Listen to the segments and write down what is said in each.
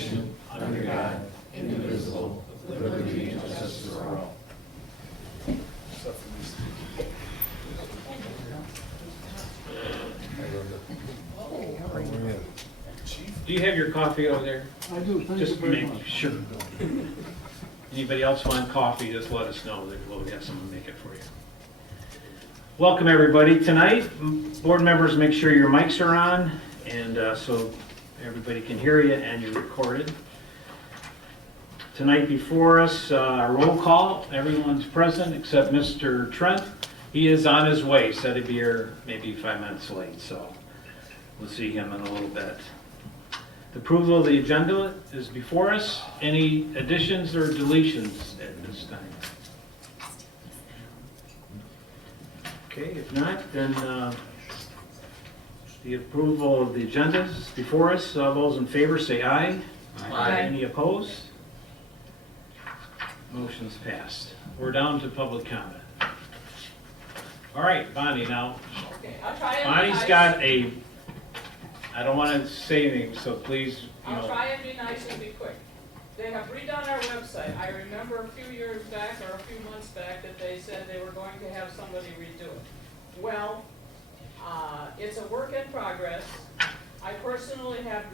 nation, under God, indivisible, with liberty and justice for all. Do you have your coffee over there? I do, thank you Just very make much. sure. Anybody else want coffee, just let us know. We'll have someone make it for you. Welcome, everybody. Tonight, board members, make sure your mics are on, and so everybody can hear you and you're recorded. Tonight before us, roll call. Everyone's present except Mr. Trent. He is on his way, said he'd be here maybe 5 minutes late, so we'll see him in a little bit. The approval of the agenda is before us. Any additions or deletions at this time? Okay, if not, then the approval of the agenda is before us. All those in favor say aye. Aye. Any opposed? Motion's passed. We're down to public comment. All right, Bonnie, now. Okay, I'll try and Bonnie's be got nice. a, I don't want to say anything, so please, you I'll know. try and be nice and be quick. They have redone our website. I remember a few years back or a few months back that they said they were going to have somebody redo it. Well, it's a work in progress. I personally have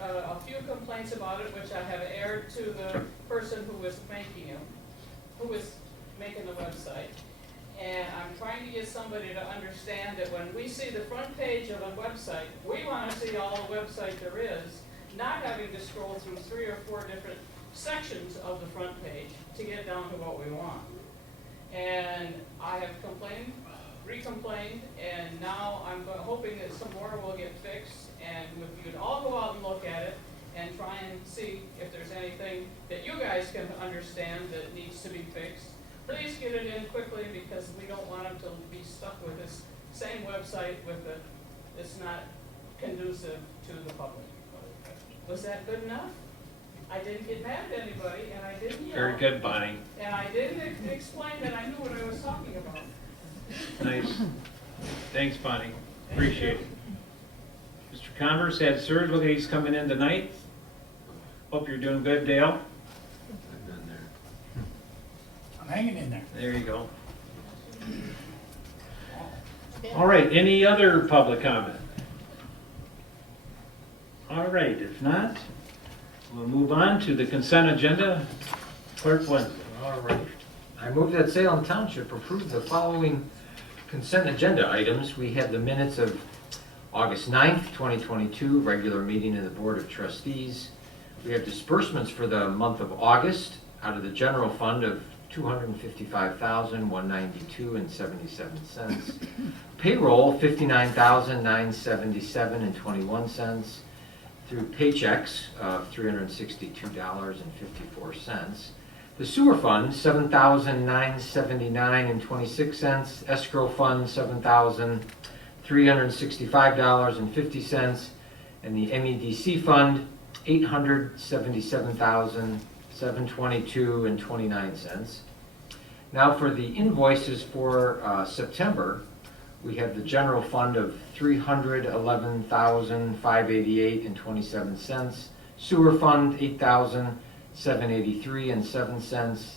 a few complaints about it, which I have aired to the person who was making the website. And I'm trying to get somebody to understand that when we see the front page of a website, we want to see all the website there is, not having to scroll through 3 or 4 different sections of the front page to get down to what we want. And I have complained, re-complained, and now I'm hoping that some more will get fixed. And if you'd all go out and look at it and try and see if there's anything that you guys can understand that needs to be fixed, please get it in quickly, because we don't want them to be stuck with this same website it's not conducive to the public. Was that good enough? I didn't get mad at anybody, and I didn't yell. Very good, Bonnie. And I didn't explain that I knew what I was talking about. Nice. Thanks, Bonnie. Appreciate it. Mr. Converse had surgery. Look, he's coming in tonight. Hope you're doing good, Dale. I'm hanging in there. There you go. All right, any other public comment? All right, if not, we'll move on to the consent agenda. Clerk Wenzel. All right. I move that Salem Township approve the following consent agenda items. We have the minutes of August 9th, 2022, regular meeting of the Board of Trustees. We have disbursements for the month of August out of the general fund of $255,192.77. Payroll $59,977.21 through paychecks of $362.54. The sewer fund $7,979.26. Escrow fund $7,365.50, and the MEDC fund $877,722.29. Now for the invoices for September, we have the general fund of $311,588.27, sewer fund $8,783.07,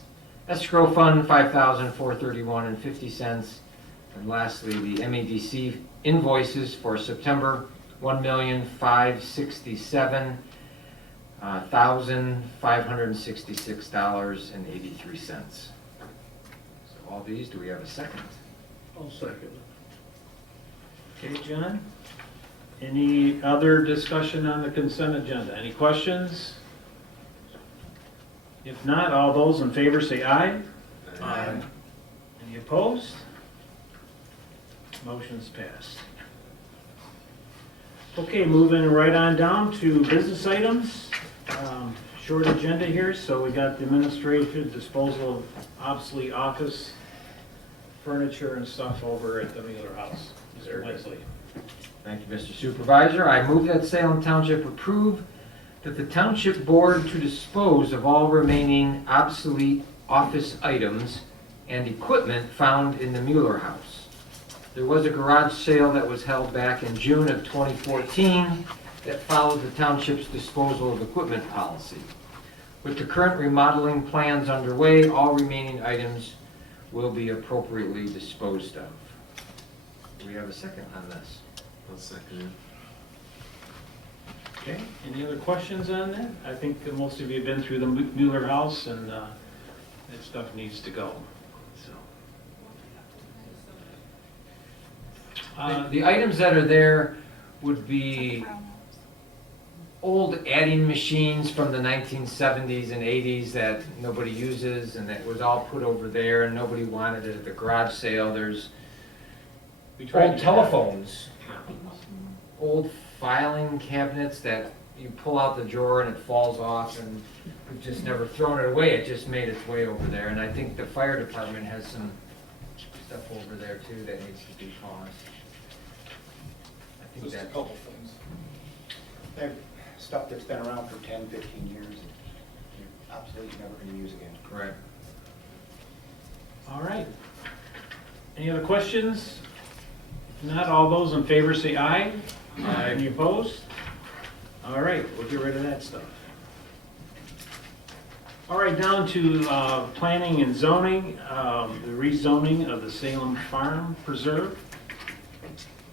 escrow fund $5,431.50, and lastly the MEDC invoices for September $1,566,586.83. So all these, do we have a second? I'll second. Okay, John? Any other discussion on the consent agenda? Any questions? If not, all those in favor say aye. Aye. Any opposed? Motion's passed. Okay, moving right on down to business items. Short agenda here, so we got the administration disposal of obsolete office furniture and stuff over at the Mueller House. Mr. Leslie. Thank you, Mr. Supervisor. I move that Salem Township approve that the Township Board to dispose of all remaining obsolete office items and equipment found in the Mueller House. There was a garage sale that was held back in June of 2014, that follow the township's disposal of equipment policy. With the current remodeling plans underway, all remaining items will be appropriately disposed of. Do we have a second on this? I'll second it. Okay, any other questions on that? I think that most of you have been through the Mueller house, and that stuff needs to go, so. The items that are there would be old adding machines from the 1970s and 80s that nobody uses, and that was all put over there, and nobody wanted it at the garage sale. There's we tried old to- telephones, old filing cabinets that you pull out the drawer and it falls off, and we've just never thrown it away. It just made its way over there, and I think the fire department has some stuff over there too that needs to be tossed. I think Just a that, couple things. They have stuff that's been around for 10, 15 years, that you're absolutely never going to use again. correct. All right. Any other questions? If not, all those in favor say aye. Aye. Any opposed? All right, we'll get rid of that stuff. All right, down to planning and zoning, the rezoning of the Salem Farm Preserve.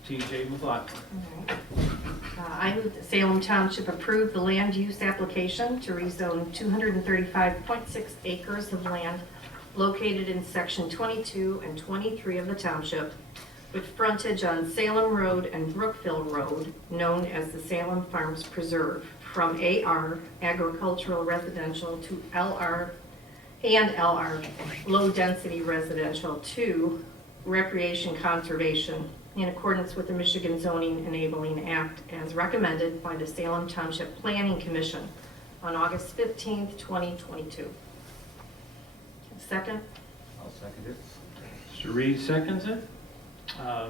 TJ McLaughlin. I move that Salem Township approve the land use application to rezone 235.6 acres of land located in section 22 and 23 of the township, with frontage on Salem Road and Brookville Road, known as the Salem Farms Preserve, from AR, agricultural residential, to LR and LR, low-density residential, to recreation conservation, in accordance with the Michigan Zoning Enabling Act as recommended by the Salem Township Planning Commission on August 15th, 2022. Second? I'll second it. Mr. Reed seconds it.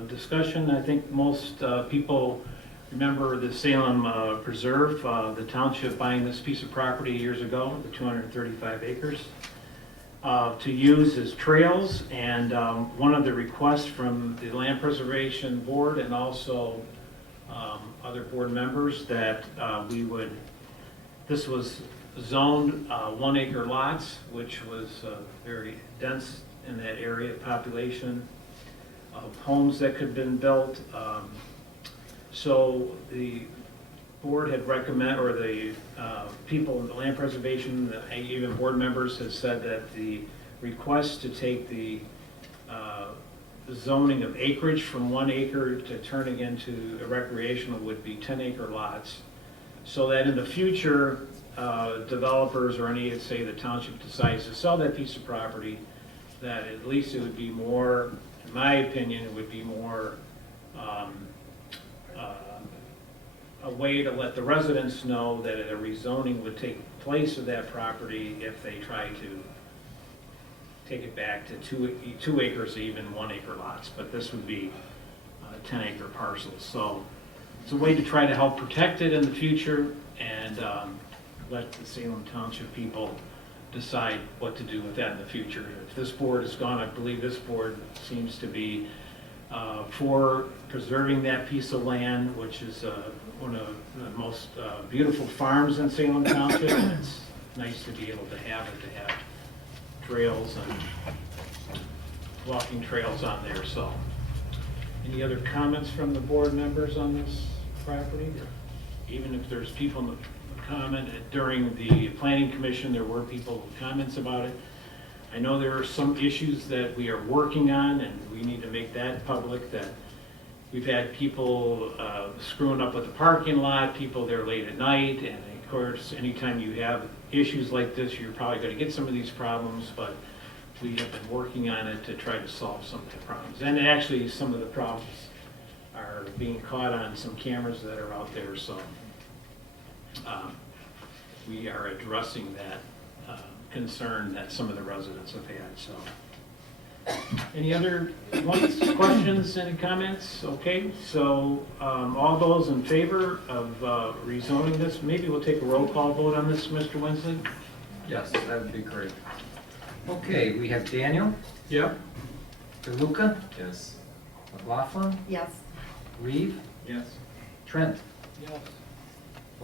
Discussion, I think most people remember the Salem Preserve, the township buying this piece of property years ago, the 235 acres, to use as trails. And one of the requests from the Land Preservation Board and also other board members that this was zoned 1 acre lots, which was very dense in that area, population of homes that could have been built. So the board had recommended, or the people in the land preservation, even board members had said that the request to take the zoning of acreage from 1 acre to turning into a recreational would be 10 acre lots. So that in the future, developers or any, say the township decides to sell that piece of property, that at least it would be more, in my opinion, it would be more a way to let the residents know that a rezoning would take place of that property if they try to take it back to 2 acres, even 1 acre lots. But this would be 10 acre parcels. So it's a way to try to help protect it in the future and let the Salem Township people decide what to do with that in the future. If this board is gone, I believe this board seems to be for preserving that piece of land, which is one of the most beautiful farms in Salem Township. And it's nice to be able to have trails and walking trails on there. So, any other comments from the board members on this property? Even if there's people in the comment during the planning commission, there were people with comments about it. I know there are some issues that we are working on, and we need to make that public, that we've had people screwing up with the parking lot, people there late at night, and of course, anytime you have issues like this, you're probably going to get some of these problems, but we have been working on it to try to solve some of the problems. And actually, some of the problems are being caught on some cameras that are out there, so we are addressing that concern that some of the residents have had. So, any other questions, any comments? Okay, so all those in favor of rezoning this, maybe we'll take a roll call vote on this, Mr. Winsley? Yes, that would be great. Okay, we have Daniel, Yep. DeLuca, Yes. McLaughlin, Yes. Reeve, Yes. Trent. Yes.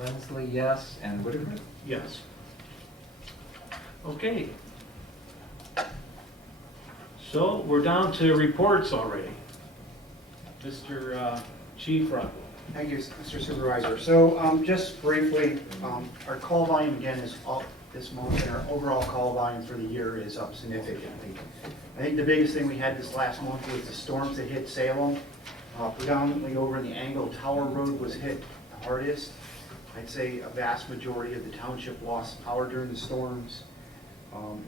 Wensley, yes, and Whitaker? Yes. Okay. So we're down to reports already. Mr. Chief Rupp. Thank you, Mr. Supervisor. So just briefly, our call volume again is up this month, and our overall call volume for the year is up significantly. I think the biggest thing we had this last month was the storms that hit Salem. Predominantly over the Angle Tower Road was hit the hardest. I'd say a vast majority of the township lost power during the storms.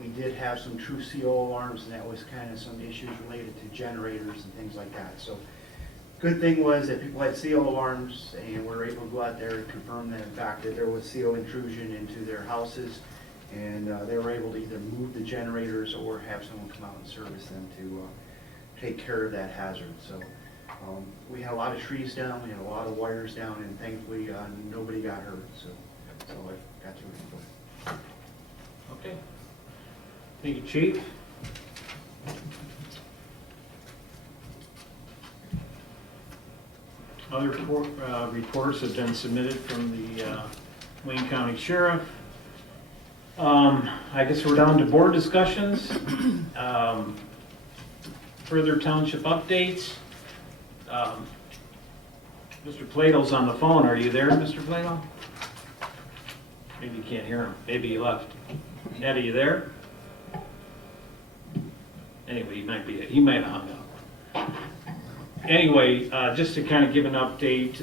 We did have some true CO alarms, and that was kind of some issues related to generators and things like that. So good thing was that people had CO alarms, and were able to go out there and confirm that in fact that there was CO intrusion into their houses, and they were able to either move the generators or have someone come out and service them to take care of that hazard. So we had a lot of trees down, we had a lot of wires down, and thankfully nobody got hurt. So I got to report. Okay. Thank you, Chief. Other reports have been submitted from the Wayne County Sheriff. I guess we're down to board discussions. Further township updates. Mr. Plato's on the phone. Are you there, Mr. Plato? Maybe you can't hear him. Maybe he left. Ed, are you there? Anyway, he might have hung up. Anyway, just to kind of give an update,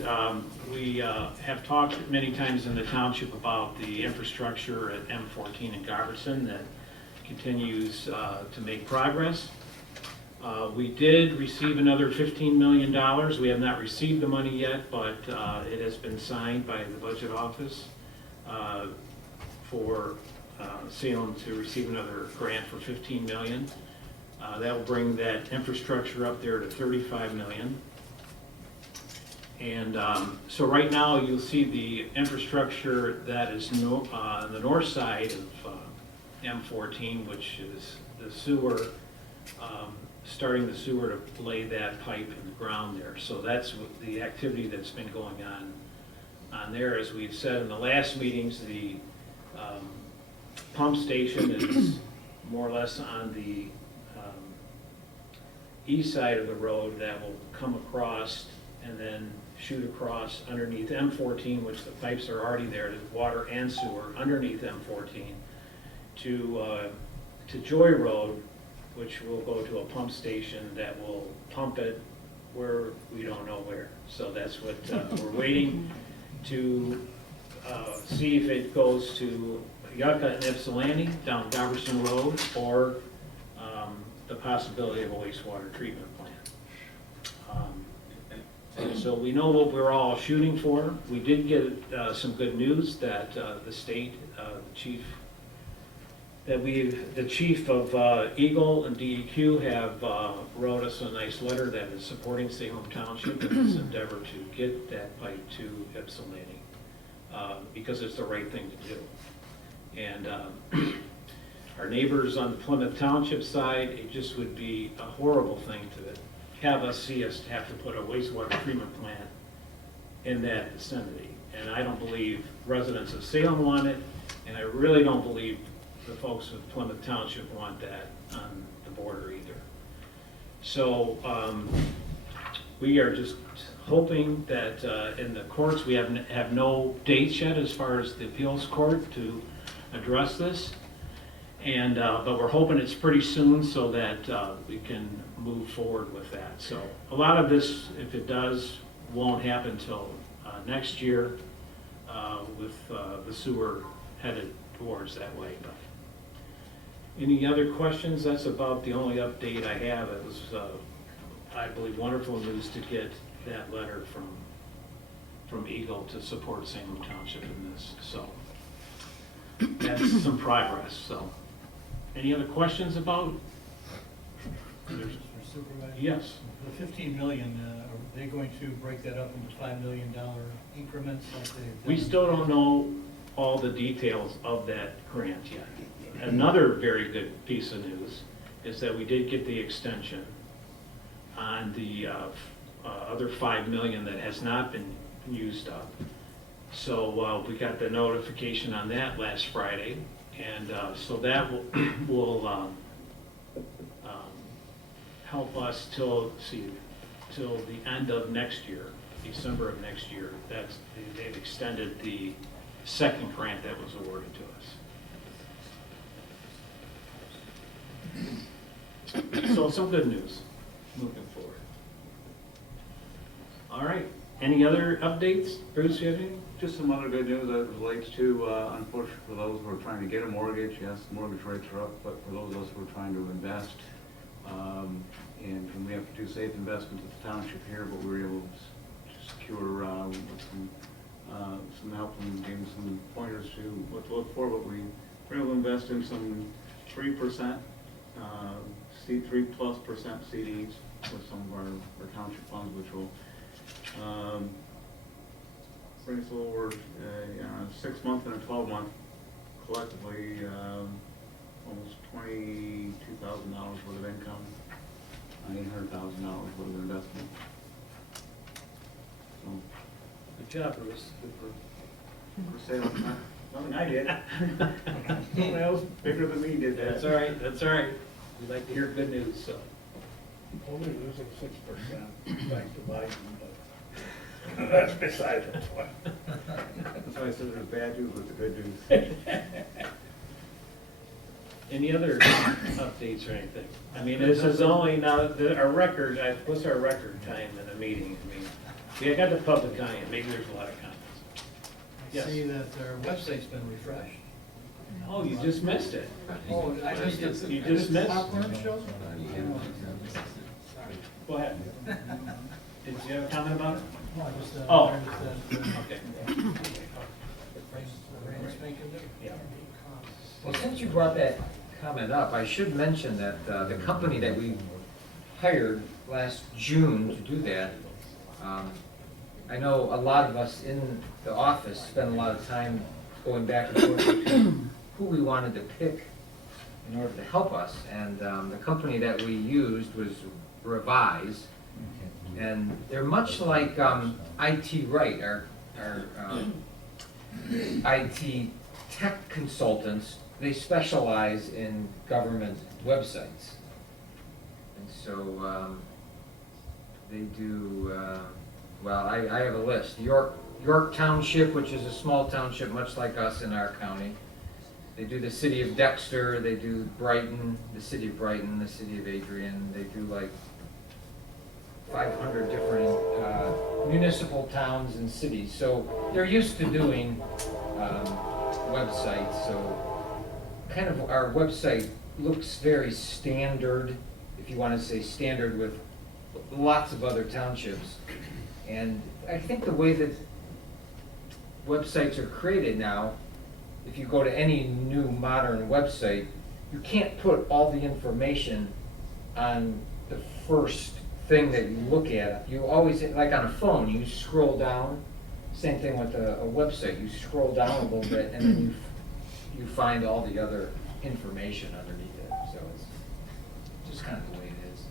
we have talked many times in the township about the infrastructure at M14 in Garberson that continues to make progress. We did receive another $15 million. We have not received the money yet, but it has been signed by the budget office for Salem to receive another grant for $15 million. That will bring that infrastructure up there to $35 million. And so right now you'll see the infrastructure that is on the north side of M14, which is the sewer, starting the sewer to lay that pipe in the ground there. So that's what the activity that's been going on there. As we've said in the last meetings, the pump station is more or less on the east side of the road that will come across and then shoot across underneath M14, which the pipes are already there, there's water and sewer underneath M14, to Joy Road, which will go to a pump station that will pump it where we don't know where. So that's what we're waiting to see if it goes to Yucca and Ypsilanti down Garberson Road, or the possibility of a wastewater treatment plant. So we know what we're all shooting for. We did get some good news that the state, the chief of Eagle and DEQ have wrote us a nice letter that is supporting Salem Township in its endeavor to get that pipe to Ypsilanti, because it's the right thing to do. And our neighbors on the Plymouth Township side, it just would be a horrible thing to have us have to put a wastewater treatment plant in that vicinity. And I don't believe residents of Salem want it, and I really don't believe the folks of Plymouth Township want that on the border either. So we are just hoping that in the courts, we have no dates yet as far as the appeals court to address this. And but we're hoping it's pretty soon so that we can move forward with that. So a lot of this, if it does, won't happen until next year with the sewer headed towards that way. But any other questions? That's about the only update I have. It was, I believe, wonderful news to get that letter from Eagle to support Salem Township in this. So that's some progress. So. Any other questions about? Mr. Supervisor? Yes. The 15 million, are they going to break that up into $5 million increments like they've done? We still don't know all the details of that grant yet. Another very good piece of news is that we did get the extension on the other $5 million that has not been used up. So we got the notification on that last Friday, and so that will help us till the end of next year, December of next year. They've extended the second grant that was awarded to us. So some good news moving forward. All right, any other updates? Bruce, you have anything? Just some other good news that relates to, unfortunately for those who are trying to get a mortgage, yes, mortgage rates are up, but for those of us who are trying to invest, and we have to do safe investments at the township here, but we were able to secure with some help and gave some pointers to what to look for, but we were able to invest in some 3%, 3+% CDs with some of our township funds, which will bring us over 6 month and a 12-month, collectively almost $22,000 worth of income, $800,000 worth of investment. So, Good job, Bruce. for sale, nothing I did. Someone else bigger than me did that. That's all right, that's all right. We like to hear good news, so. Only losing 6% thanks to Biden, but that's beside the point. That's why I said there's bad news with the good news. Any other updates or anything? I mean, this is only now, our record, what's our record time in a meeting? I mean, we got the public comment, maybe there's a lot of comments. I Yes. see that their website's been refreshed. Oh, you just missed it. Oh, I missed it. You just missed. Popcorn show? Go ahead. Did you have a comment about it? No, I just, Oh. learned that, Okay. brand spanking new. Yeah. Well, since you brought that comment up, I should mention that the company that we hired last June to do that, I know a lot of us in the office spend a lot of time going back and forth between who we wanted to pick in order to help us. And the company that we used was Revise. And they're much like IT Right, our IT tech consultants. They specialize in government websites. And so they do, well, I have a list. York Township, which is a small township much like us in our county. They do the city of Dexter, they do Brighton, the city of Brighton, the city of Adrian. They do like 500 different municipal towns and cities. So they're used to doing websites. So kind of our website looks very standard, if you want to say standard, with lots of other townships. And I think the way that websites are created now, if you go to any new modern website, you can't put all the information on the first thing that you look at. You always, like on a phone, you scroll down. Same thing with a website. You scroll down a little bit and then you find all the other information underneath it. So it's just kind of the way it is.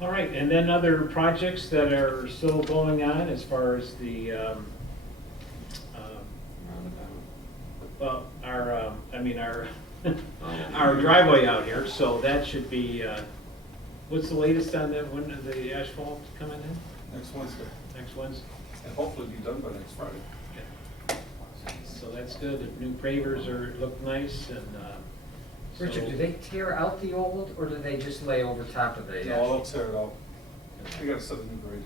All right, and then other projects that are still going on as far as the, well, our driveway out here, so that should be, what's the latest on that, when is the asphalt coming in? Next Wednesday, Next Wednesday? and hopefully be done by next Friday. So that's good, the new pavers look nice, and, Richard, so- do they tear out the old, or do they just lay over top of the? No, I'll tear it out. We gotta set a new grade.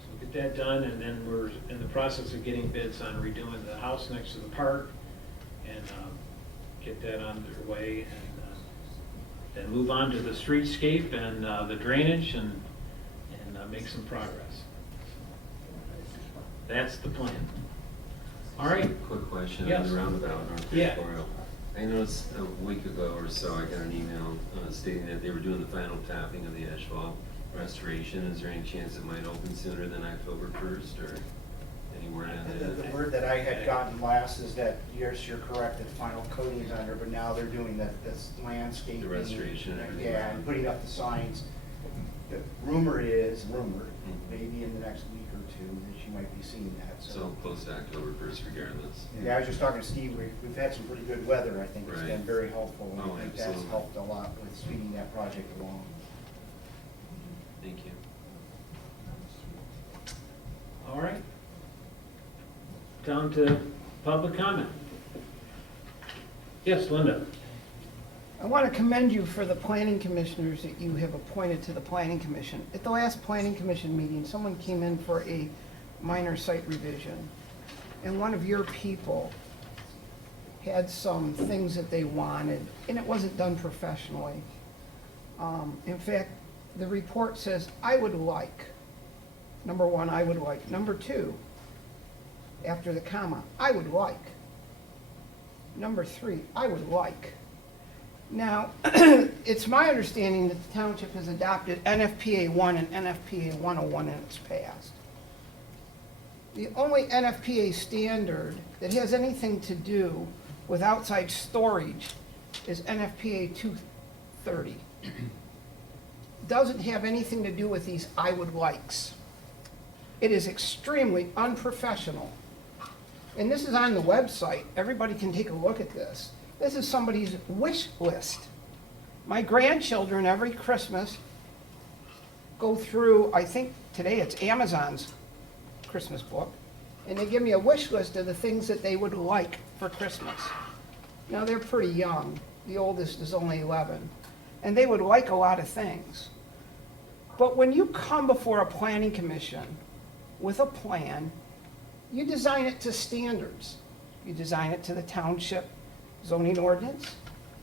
So get that done, and then we're in the process of getting bids on redoing the house next to the park, and get that underway, and then move on to the streetscape and the drainage, and make some progress. That's the plan. All right. Quick question on Yes. the roundabout on Yeah. Memorial. I noticed a week ago or so, I got an email stating that they were doing the final tapping of the asphalt restoration. Is there any chance it might open sooner than October 1st, or any word on The that? word that I had gotten last is that, yes, you're correct, that final coating is under, but now they're doing this landscaping. The restoration and everything. Yeah, and putting up the signs. The rumor is, maybe in the next week or two, that you might be seeing that, So close to October 1st regardless. Yeah, I was just talking to Steve, we've had some pretty good weather, I think it's been Right. very helpful, and Oh, I think that's absolutely. helped a lot with speeding that project along. Thank you. All right. Down to public comment. Yes, Linda? I want to commend you for the planning commissioners that you have appointed to the planning commission. At the last planning commission meeting, someone came in for a minor site revision, and one of your people had some things that they wanted, and it wasn't done professionally. In fact, the report says, I would like, number one, I would like. Number two, after the comma, I would like. Number three, I would like. Now, it's my understanding that the township has adopted NFPA 1 and NFPA 101 in its past. The only NFPA standard that has anything to do with outside storage is NFPA 230. Doesn't have anything to do with these I would likes. It is extremely unprofessional. And this is on the website. Everybody can take a look at this. This is somebody's wish list. My grandchildren every Christmas go through, I think today it's Amazon's Christmas book, and they give me a wish list of the things that they would like for Christmas. Now, they're pretty young. The oldest is only 11. And they would like a lot of things. But when you come before a planning commission with a plan, you design it to standards. You design it to the township zoning ordinance.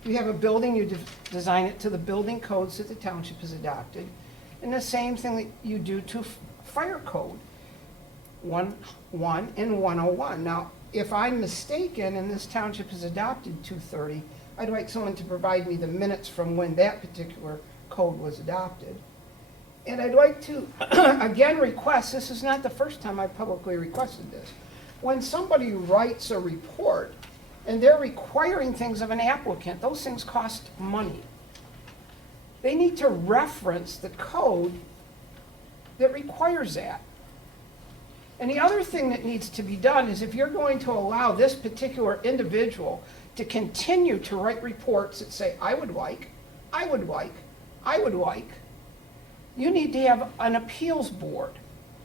You have a building, you design it to the building codes that the township has adopted. And the same thing that you do to fire code, 1 and 101. Now, if I'm mistaken and this township has adopted 230, I'd like someone to provide me the minutes from when that particular code was adopted. And I'd like to, again, request, this is not the first time I've publicly requested this. When somebody writes a report and they're requiring things of an applicant, those things cost money. They need to reference the code that requires that. And the other thing that needs to be done is if you're going to allow this particular individual to continue to write reports that say, I would like, I would like, I would like, you need to have an appeals board.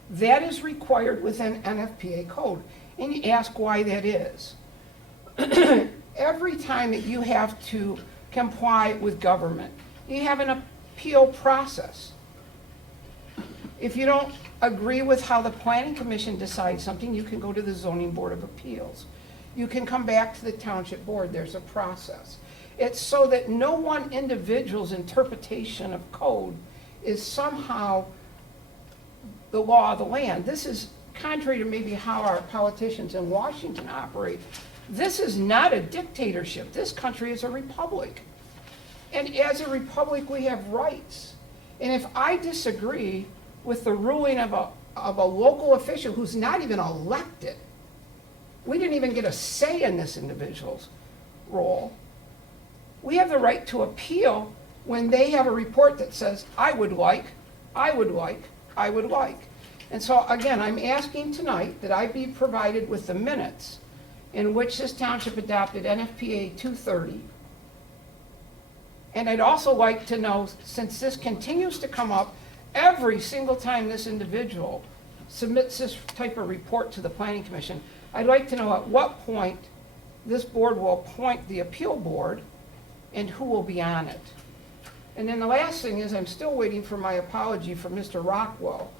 That is required within NFPA code. And you ask why that is. Every time that you have to comply with government, you have an appeal process. If you don't agree with how the planning commission decides something, you can go to the zoning board of appeals. You can come back to the township board. There's a process. It's so that no one individual's interpretation of code is somehow the law of the land. This is contrary to maybe how our politicians in Washington operate. This is not a dictatorship. This country is a republic. And as a republic, we have rights. And if I disagree with the ruling of a local official who's not even elected, we didn't even get a say in this individual's role, we have the right to appeal when they have a report that says, I would like, I would like, I would like. And so, again, I'm asking tonight that I be provided with the minutes in which this township adopted NFPA 230. And I'd also like to know, since this continues to come up every single time this individual submits this type of report to the Planning Commission, I'd like to know at what point this board will appoint the appeal board and who will be on it. And then the last thing is I'm still waiting for my apology from Mr. Rockwell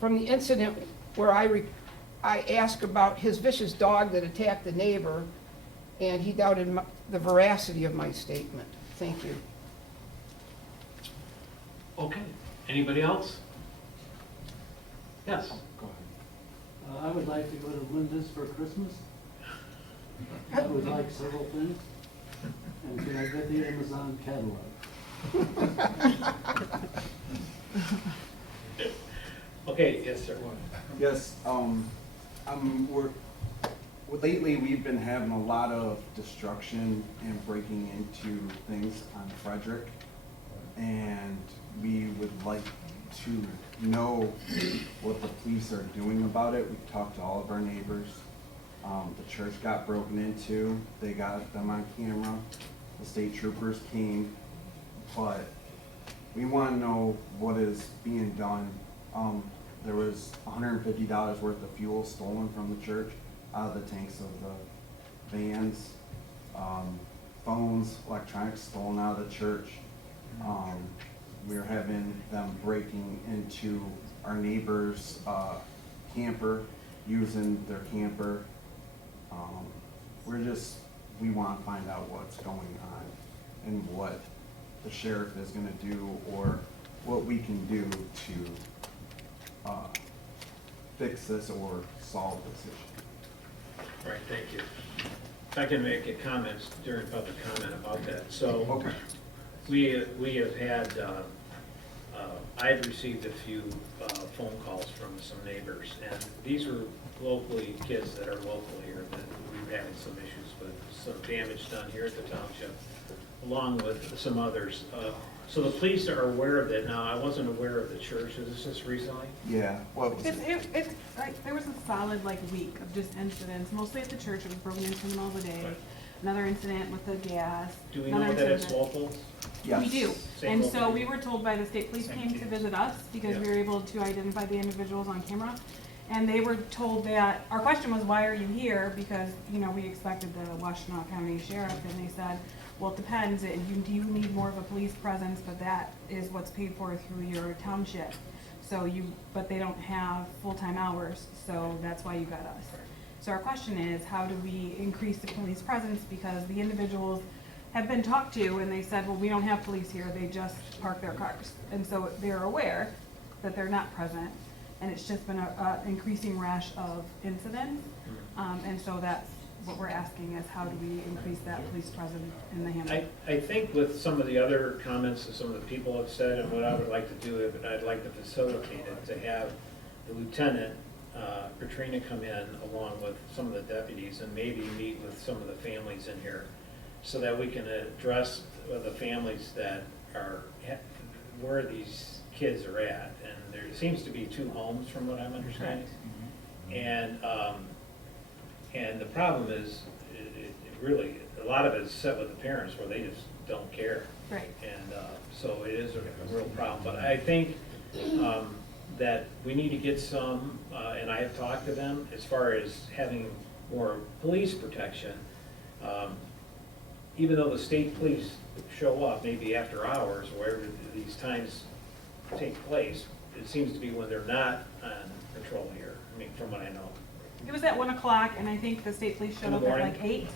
from the incident where I asked about his vicious dog that attacked the neighbor, and he doubted the veracity of my statement. Thank you. Okay. Anybody else? Yes. I would like to go to Linda's for Christmas. I would like several things. And can I get the Amazon catalog? Okay, yes, sir. Yes, lately we've been having a lot of destruction and breaking into things on Frederick. And we would like to know what the police are doing about it. We've talked to all of our neighbors. The church got broken into, they got them on camera, the state troopers came, but we want to know what is being done. There was $150 worth of fuel stolen from the church out of the tanks of the vans, phones, electronics stolen out of the church. We're having them breaking into our neighbor's camper, using their camper. We want to find out what's going on and what the sheriff is going to do, or what we can do to fix this or solve this issue. All right, thank you. If I can make a comment during public comment about that. So Okay. we have had, I've received a few phone calls from some neighbors, and these were locally, kids that are local here, that we've had some issues with, some damage done here at the township, along with some others. So the police are aware of it now. I wasn't aware of the church. Is this just recently? Yeah, what was it? It's like, there was a solid like week of just incidents, mostly at the church. It was broken into in the middle of the day. Right. Another incident with the gas. Do we another know that it's incident- local? Yes. We do. Same And local. so we were told by the state police came to visit us because we Yeah. were able to identify the individuals on camera. And they were told that, our question was, why are you here? Because, you know, we expected the Washtenaw County Sheriff, and they said, well, it depends, you need more of a police presence, but that is what's paid for through your township. But they don't have full-time hours, so that's why you got us. So our question is, how do we increase the police presence? Because the individuals have been talked to, and they said, well, we don't have police here, they just park their cars. And so they're aware that they're not present, and it's just been a increasing rash of incidents. And so that's what we're asking is, how do we increase that police presence in the Hamlet? I think with some of the other comments that some of the people have said, and what I would like to do, but I'd like to facilitate it, to have the lieutenant, Katrina, come in along with some of the deputies and maybe meet with some of the families in here, so that we can address the families that are, where these kids are at. And there seems to be 2 homes from what I'm understanding. And the problem is, it really, a lot of it is set with the parents where they just don't care. Right. And so it is a real problem. But I think that we need to get some, and I have talked to them, as far as having more police protection. Even though the state police show up maybe after hours, wherever these times take place, it seems to be when they're not on patrol here, I mean, from what I know. It was at 1 o'clock, and I think the state police In showed the up at morning? like 8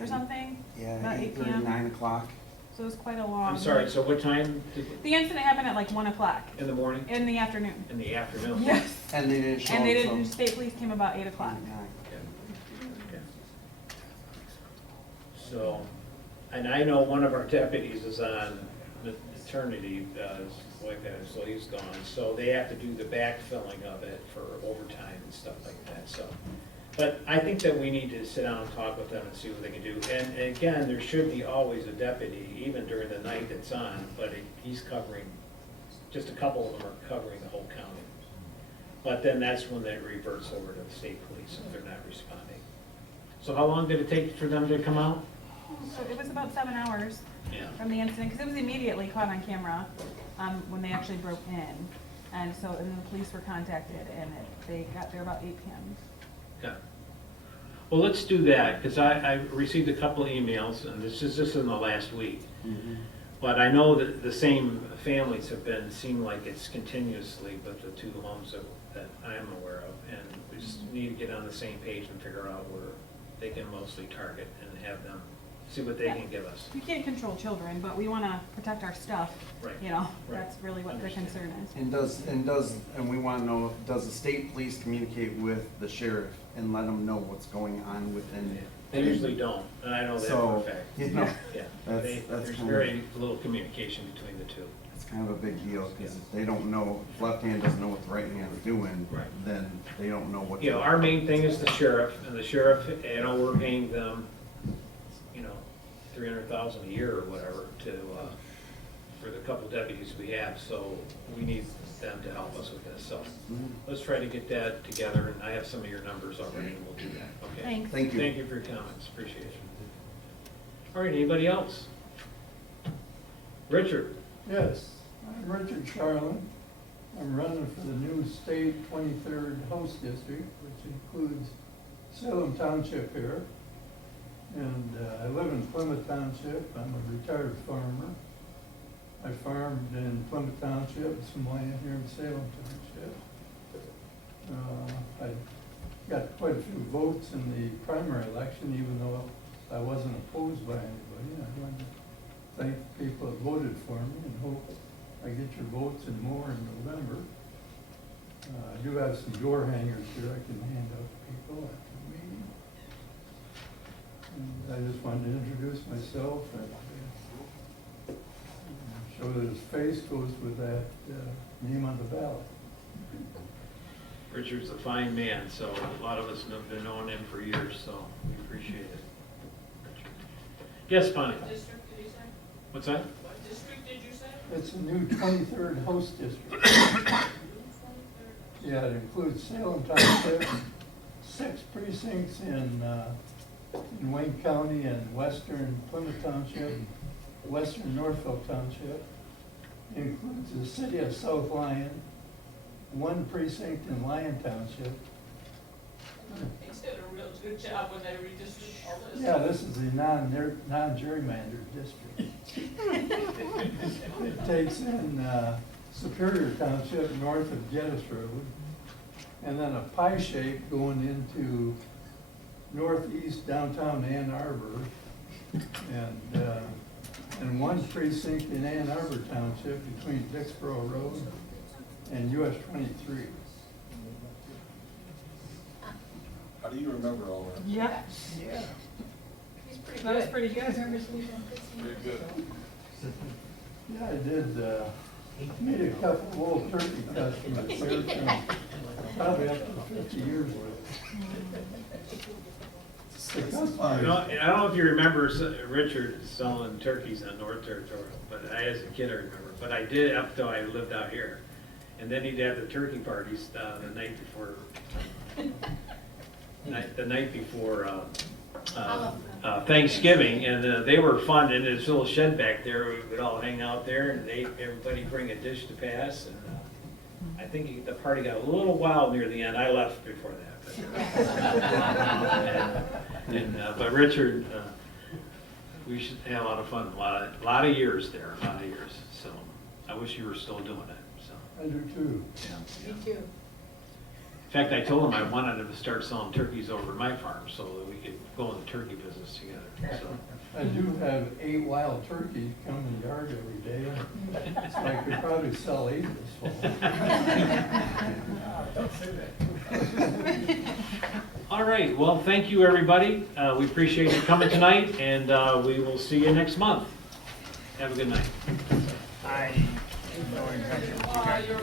or something. Yeah, About 8 8:30, p.m. 9 o'clock. So it was quite a long. I'm sorry, so what time The incident happened at like 1 o'clock in the morning? in the afternoon. In the afternoon? Yes. And they didn't show And they up didn't, till state police came about 8 o'clock. 9. Okay. So, and I know one of our deputies is on maternity, his wife had, so he's gone. So they have to do the backfilling of it for overtime and stuff like that, so. But I think that we need to sit down and talk with them and see what they can do. And again, there should be always a deputy, even during the night that's on, but he's covering, just a couple of them are covering the whole county. But then that's when that reverts over to the state police if they're not responding. So how long did it take for them to come out? So it was about 7 hours Yeah. from the incident, because it was immediately caught on camera when they actually broke in. And so, and then the police were contacted, and they got there about 8 p.m. Okay. Well, let's do that, because I received a couple of emails, and this is just in the last week. But I know that the same families have been, seem like it's continuously with the 2 homes that I am aware of. And we just need to get on the same page and figure out where they can mostly target and have them, see what they can give us. We can't control children, but we want to protect our stuff. Right. You know, Right. that's really what their concern is. And we want to know, does the state police communicate with the sheriff and let them know what's going on within? They usually don't, and I know that for a fact. You know, Yeah, that's there's kind of- very little communication between the 2. It's kind of a big deal, because if they don't know, if left hand doesn't know what the right hand is doing, Right. then they don't know what. You know, our main thing is the sheriff, and the sheriff, you know, we're paying them, you know, $300,000 a year or whatever to for the couple deputies we have, so we need them to help us with this, so let's try to get that together, and I have some of your numbers already, and we'll do that, okay? Thanks. Thank you. Thank you for your comments, appreciate it. All right, anybody else? Richard? Yes, I'm Richard Charlin. I'm running for the new state 23rd House District, which includes Salem Township here. And I live in Plymouth Township. I'm a retired farmer. I farmed in Plymouth Township, some land here in Salem Township. I got quite a few votes in the primary election, even though I wasn't opposed by anybody. I wanted to thank the people that voted for me and hope I get your votes and more in November. I do have some door hangers here I can hand out to people after the meeting. And I just wanted to introduce myself and show that his face goes with that name on the ballot. Richard's a fine man, so a lot of us have been knowing him for years, so we appreciate it. Richard. Yes, Bonnie? What district did he say? What's that? What district did you say? It's a new 23rd House District. Yeah, it includes Salem Township, 6 precincts in Wayne County and western Plymouth Township, western Norfolk Township. It includes the city of South Lyon, 1 precinct in Lyon Township. He did a real good job when they redistricted all this. Yeah, this is the non-gerrymandered district. It takes in Superior Township north of Geddes Road, and then a pie shape going into northeast downtown Ann Arbor, and 1 precinct in Ann Arbor Township between Dixboro Road and US 23. How do you remember all that? Yep, Yeah. that was pretty good. Very good. Yeah, I did, made a couple of old turkey customers there from probably up to 50 years with. The customer- You know, I don't know if you remember Richard selling turkeys on North Territorial, but as a kid I remember. But I did up till I lived out here. And then he'd have the turkey parties the night before, Thanksgiving, and they were fun. In this little shed back there, we would all hang out there, and everybody bring a dish to pass. And I think the party got a little wild near the end. I left before that. But Richard, we should have a lot of fun. A lot of years there, a lot of years. So I wish you were still doing it. So. I do too. Yeah. Me too. In fact, I told him I wanted him to start selling turkeys over at my farm so that we could go in the turkey business together. So. I do have 8 wild turkeys come in the yard every day, so I could probably sell 8 this fall. Don't say that. All right, well, thank you, everybody. We appreciate you coming tonight, and we will see you next month. Have a good night. You're